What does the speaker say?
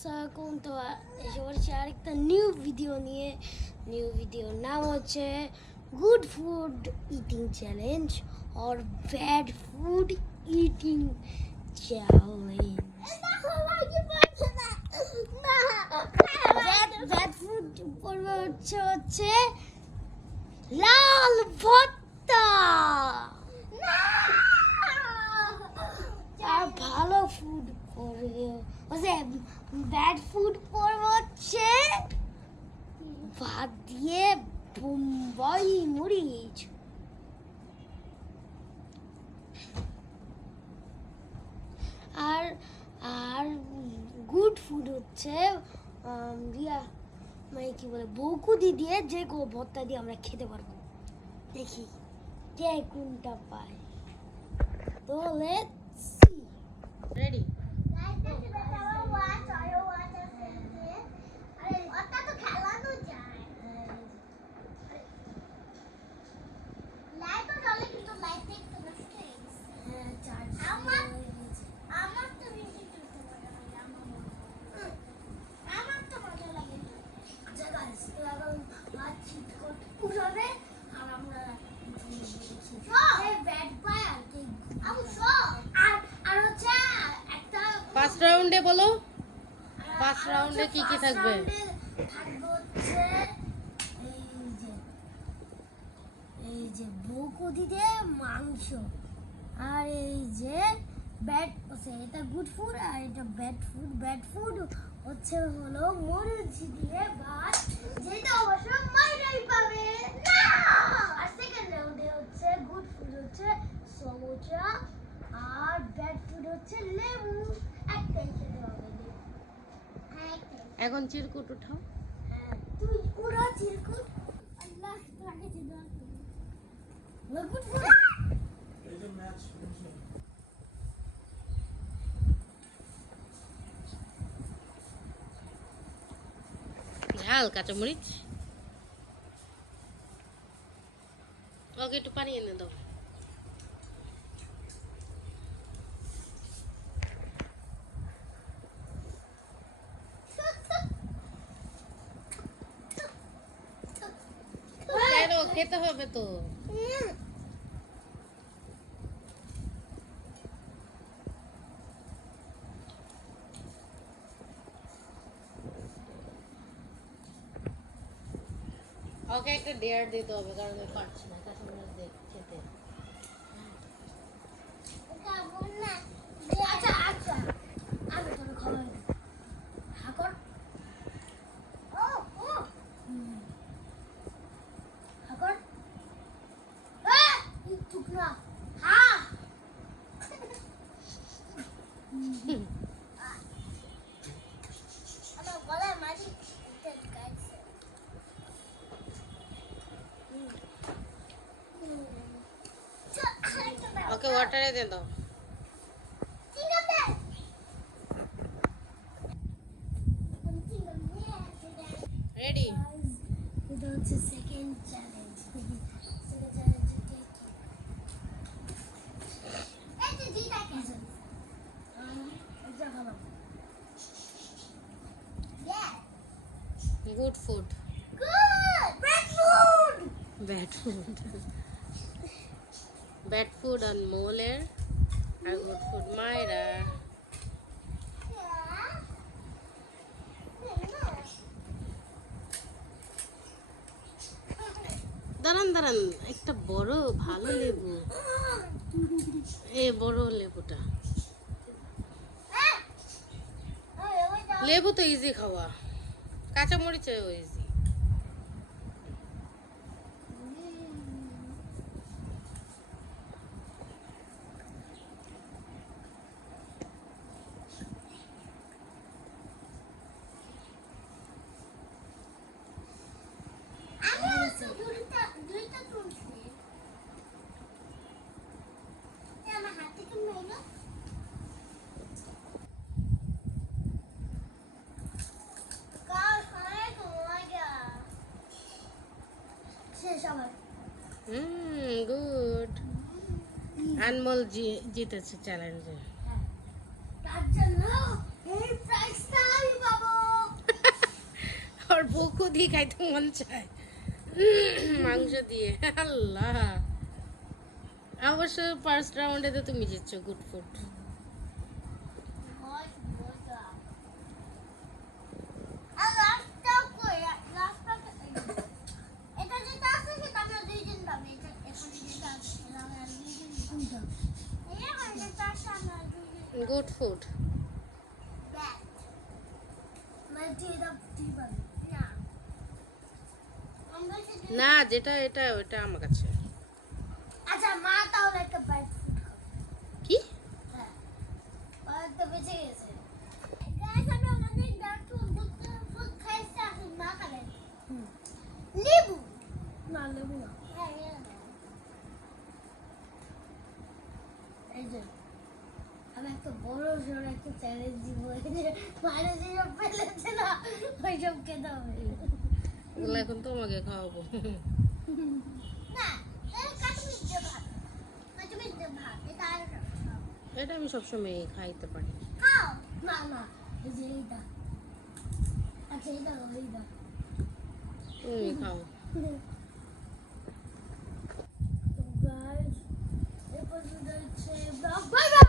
আসসালামাইকুম। তো এসে পড়েছি আরেকটা নিউ ভিডিওর নাম হচ্ছে good food eating challenge or bad food eating challenge. Bad food পড়বে হচ্ছে লাল ভর্তা, আর ভালো ফুড পড়বে হচ্ছে ব্যাড ফুড পড়বে হচ্ছে ভাত দিয়ে বোম্বাই মরিচ। আর আর গুড ফুড হচ্ছে মানে কি বলে বৌকুদি দিয়ে যে ভর্তা দিয়ে আমরা খেতে পারবো। দেখি কে কোনটা পায়। তো লেটস সি। রেডি? ফার্স্ট রাউন্ডে বলো, ফার্স্ট রাউন্ডে কি কি থাকবে? এই যে বৌকুদি দিয়ে মাংস, আর এই যে ব্যাড এটা গুড ফুড, আর এটা ব্যাড ফুড হচ্ছে হলো মরিচ দিয়ে ভাত, যেটা অবশ্য মাইরাই পাবে না। আর সেকেন্ড রাউন্ডে হচ্ছে গুড ফুড হচ্ছে সমোসা, আর ব্যাড ফুড হচ্ছে লেবু। একটাই খেতে হবে। এখন চিরকুট উঠাও। হ্যাঁ, তুই পুরো চিরকুট। আল্লাহ তোকে জিদা গুড ফুড। এই যে ম্যাচ ঝাল কাঁচামরিচ। ওকে একটু পানি এনে দাও। কেন খেতে হবে তো? ওকে একটা ডেয়ার দিতে হবে, কারণ আমি পারছি না কাঁচামরিচ দিয়ে খেতে। আচ্ছা আচ্ছা, আমি তোর খবর দিই। হাকর ও ও হাকর টুকরা হ্যাঁ। আমার গলায় মাটি গাইছে। ওকে ওয়াটারে দিয়ে দাও। ঠিক আছে, রেডি? এটা হচ্ছে second challenge. Good food, bad food. Bad food আনমোলের, আর গুড ফুড মায়েরা। দাঁড়ান দাঁড়ান, একটা বড় ভালো লেবু, এই বড় লেবুটা। লেবু তো ইজি খাওয়া, কাঁচামরিচেও ইজি। গুড। আনমোল জিতেছে চ্যালেঞ্জে। তার জন্য এই প্রাইজটা আমি পাবো। দিয়ে খাইতে মন চায় মাংস দিয়ে। আল্লাহ, অবশ্য ফার্স্ট রাউন্ডে তো তুমি জিতছো, গুড ফুড। আর লাস্টটাও কই লাস্টটা এটা যেটা আছে সেটা আমরা দুইজন পাবো এটা এখানে যেটা আছে এটা আমরা দুইজন পাবো এই আমাদের চারটা আমরা দুইজন গুড ফুড। ব্যাট মানে এটা ঠিক পাবো না আমরা সেটা না, যেটা এটা ওটা আমার কাছে। আচ্ছা মা তাহলে একটা ব্যাট ফুড কি? হ্যাঁ আর তো বেঁচে গেছে গাইস আমরা অনেক ব্যাট ফুড খাইছি এখন মা খাবেন লেবু না লেবু না হ্যাঁ এই যে আমি একটা বড় সড় একটা চ্যালেঞ্জ দিব এই যে বাইরে যেসব ফেলেছে না ওইসব খেতে হবে ওগুলো এখন তোমাকে খাওয়াবো। না কাশ্মীর যে ভাত কাশ্মীর যে ভাত এটা আর খাও এটা আমি সবসময় খাইতে পারি। খাও না না এই যে এইটা আচ্ছা এইটা এইটা তুমি খাও। তো গাইস এরপর শুরু হচ্ছে বাই বাই